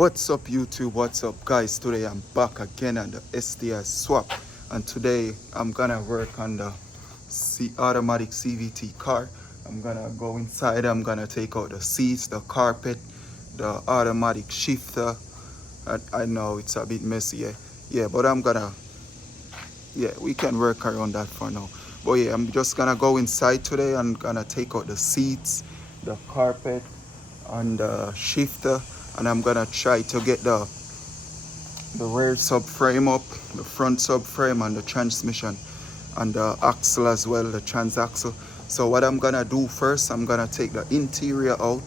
What's up YouTube, what's up guys? Today I'm back again on the STI swap, and today I'm gonna work on the automatic CVT car. I'm gonna go inside, I'm gonna take out the seats, the carpet, the automatic shifter. I know it's a bit messy, yeah, but we can work around that for now. But yeah, I'm just gonna go inside today. I'm gonna take out the seats, the carpet, and the shifter, and I'm gonna try to get the rear subframe up, the front subframe, and the transmission, and the axle as well, the transaxle. So what I'm gonna do first, I'm gonna take the interior out.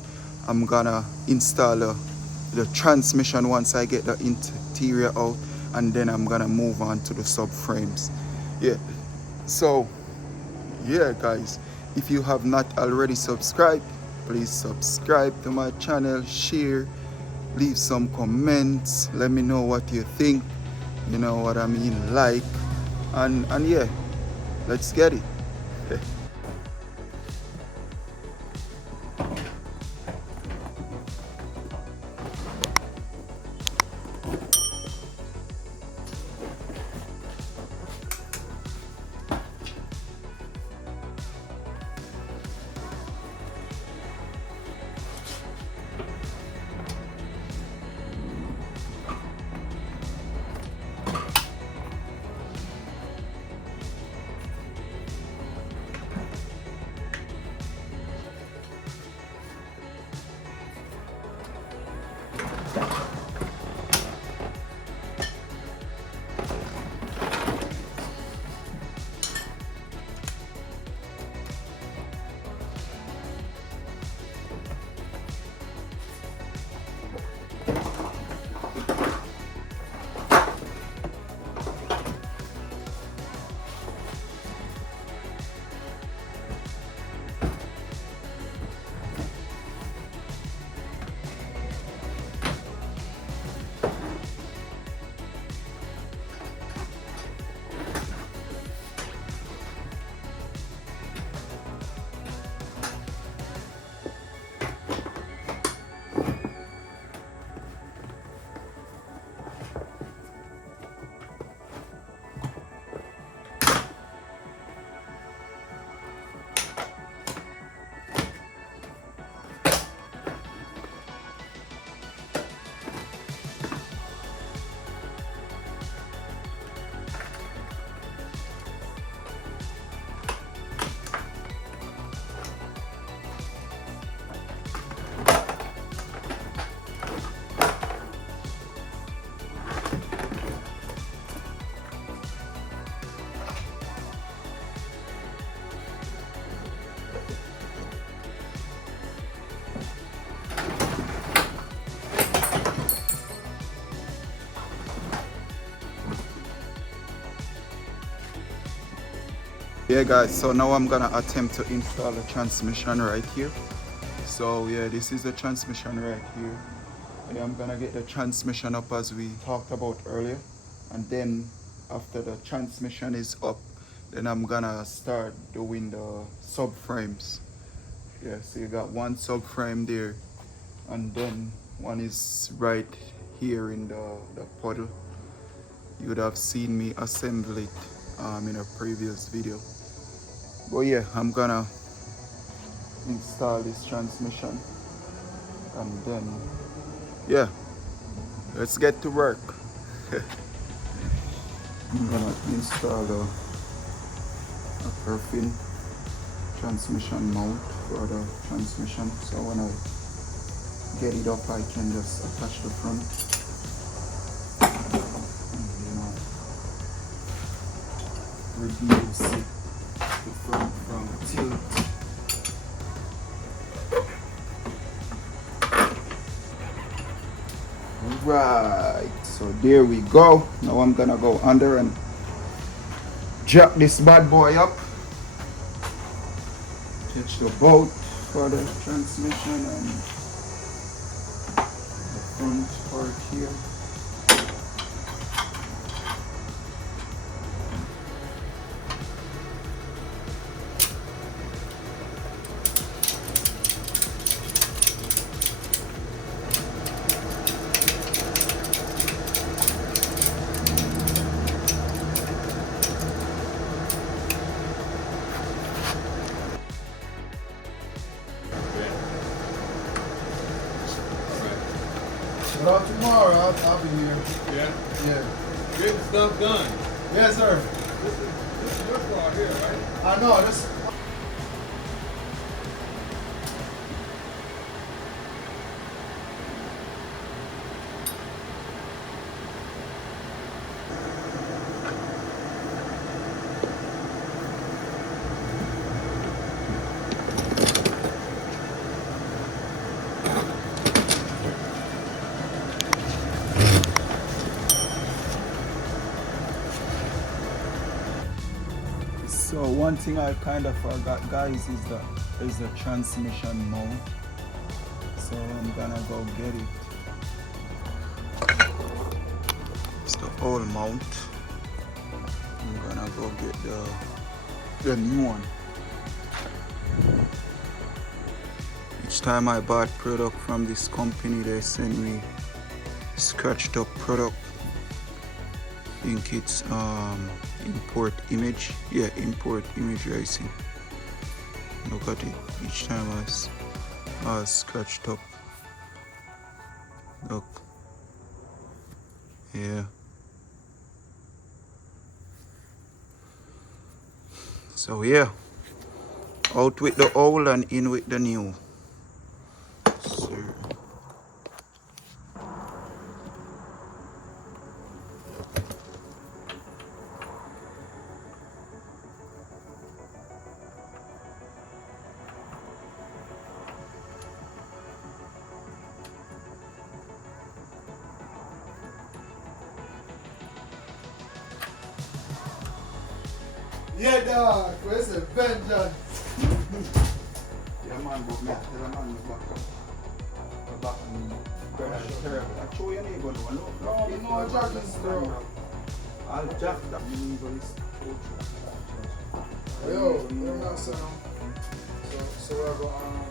I'm gonna install the transmission once I get the interior out, and then I'm gonna move on to the subframes. Yeah, so yeah guys, if you have not already subscribed, please subscribe to my channel, share, leave some comments, let me know what you think, you know what I mean, like, and yeah, let's get it. Yeah guys, so now I'm gonna attempt to install the transmission right here. So yeah, this is the transmission right here. Yeah, I'm gonna get the transmission up as we talked about earlier, and then after the transmission is up, then I'm gonna start doing the subframes. Yeah, so you got one subframe there, and then one is right here in the puddle. You would have seen me assemble it in a previous video. But yeah, I'm gonna install this transmission, and then yeah, let's get to work. I'm gonna install a perfin transmission mount for the transmission, so when I get it up I can just attach the front and, reduce the front from tilt. Right, so there we go. Now I'm gonna go under and jack this bad boy up, catch the bolt for the transmission and the front part here. Well, tomorrow I'll be here. Yeah? Yeah. Getting stuff done. Yes, sir. This is your car here, right? I know. This. So one thing I kind of forgot, guys, is the transmission mount. So I'm gonna go get it. It's the old mount. I'm gonna go get the new one. Each time I bought product from this company, they send me scratched up product. I think it's import image. Yeah, import image racing. Look at it. Each time I was scratched up. Look. Yeah. So yeah. Out with the old and in with the new. Sir. Yeah, dog. Where's the vengeance? Yeah, man, but me, tell a man, back up. Back up. Terrible. I show your neighbor, no? No, I'm jacking, bro. I'll jack that. Yo, you're not saying. So we're going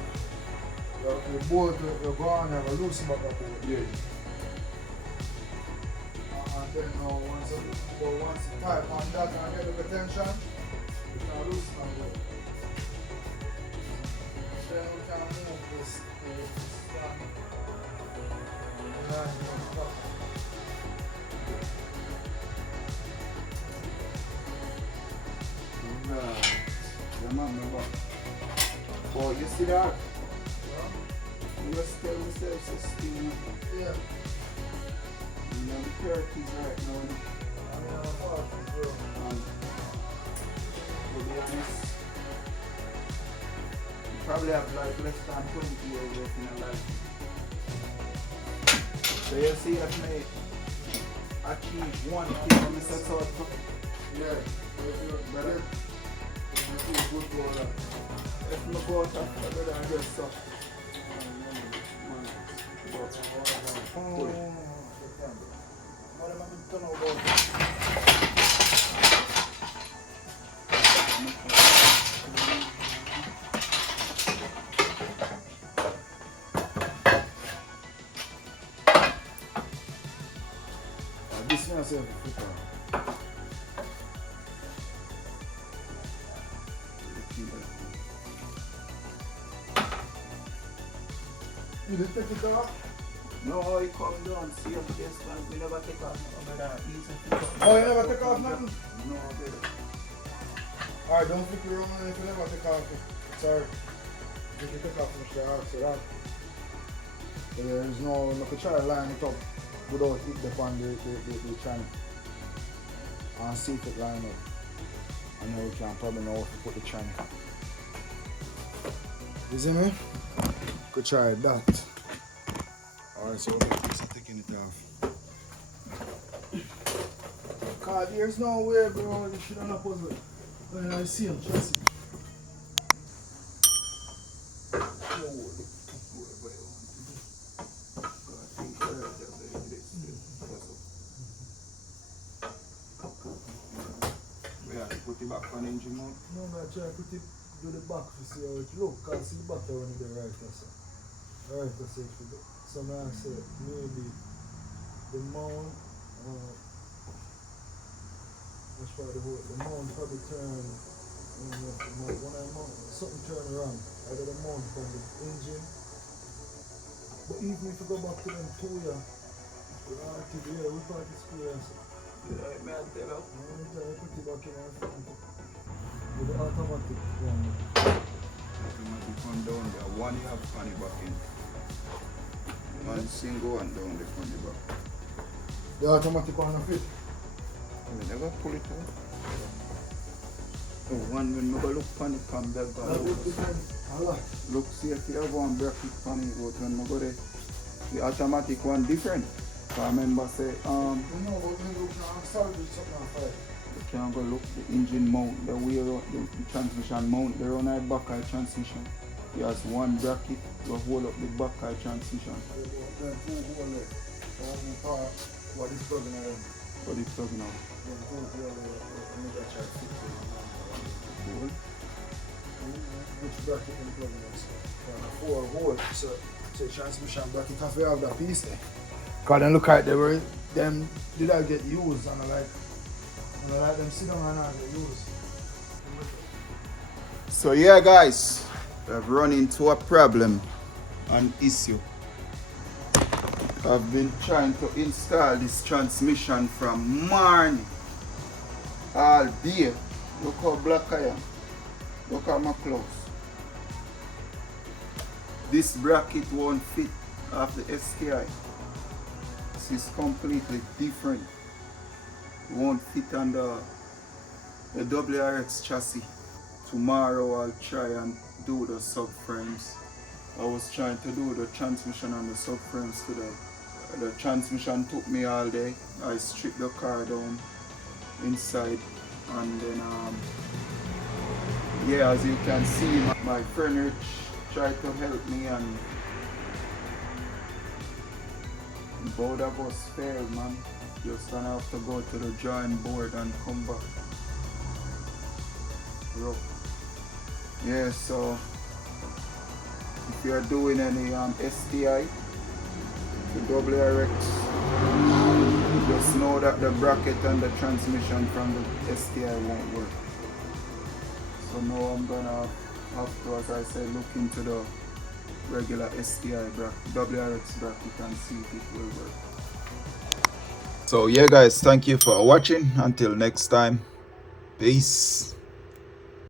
the board, we're going to have a loose back up. Yeah. And then once you type on that and get the attention, you can loosen on it. Then we can move this stand. Oh, you see that? Yeah. You must tell yourself 16. Yeah. You know, the 30s right now. I mean, I'm 40, bro. To be honest, you probably have like less than 20 years left in your life. So you see that may achieve one thing when you set out. Yeah. Brother. You feel good for that. If you go out after that, I just stop. What am I going to do about this one is a you didn't take it off? No, he come down, see your face, man. We never take off nothing. Oh, you never take off nothing? No, baby. Alright, don't flick your own if you never take off. Sorry. If you take off from the arc, so that. There is no, you can try to line it up without it upon the channel. And see if it line up. And then we can probably know if to put the channel. You see me? Could try that. Alright, so we're taking it off. God, there's no way, bro. You should not put it. When I see him, trust it. We have to put it back on engine mode. No, I try to put it to the back to see how it looks. Because see the back when it's the right, so. Right, that's it for that. So now I said maybe the mount, that's probably the mount probably turn, when I mount, something turn around, either the mount from the engine, but even if you go back to them two years, Yeah, we part experience. Yeah, may I tell you? Put it back in our front. With the automatic one. Automatic one down there. One you have funny back in. One single one down the funny back. The automatic one of it. We never pull it out. Oh, one when we go look funny come back. That would depend a lot. Look, see if you have one bracket funny, but when we go there, the automatic one different. I remember say, You know, but when you can salvage something on fire. you can go look the engine mount, the wheel, the transmission mount, the run eye back eye transmission. He has one bracket to hold up the back eye transmission. Then two hole there. One part, what is plugging around. But it's plugging out. Then two hole there, make a check fix it. Cool. Which bracket can plug in this? Four holes, so transmission bracket have to have that piece there. Cause then look at them did I get used and I like them sit down and I get used. So yeah guys, I've run into a problem, an issue. I've been trying to install this transmission from morning all day. Look how black I am. Look at my clothes. This bracket won't fit off the STI. This is completely different. It won't fit on the WRX chassis. Tomorrow I'll try and do the subframes. I was trying to do the transmission and the subframes today. The transmission took me all day. I stripped the car down inside and then yeah, as you can see, my friend Rich tried to help me and both of us failed, man. Just gonna have to go to the drawing board and come back. Rough. Yeah, so if you're doing any STI, the WRX, just know that the bracket and the transmission from the STI won't work. So now I'm gonna have to, as I said, look into the regular STI bracket, WRX bracket, and see if it will work. So yeah guys, thank you for watching. Until next time, peace.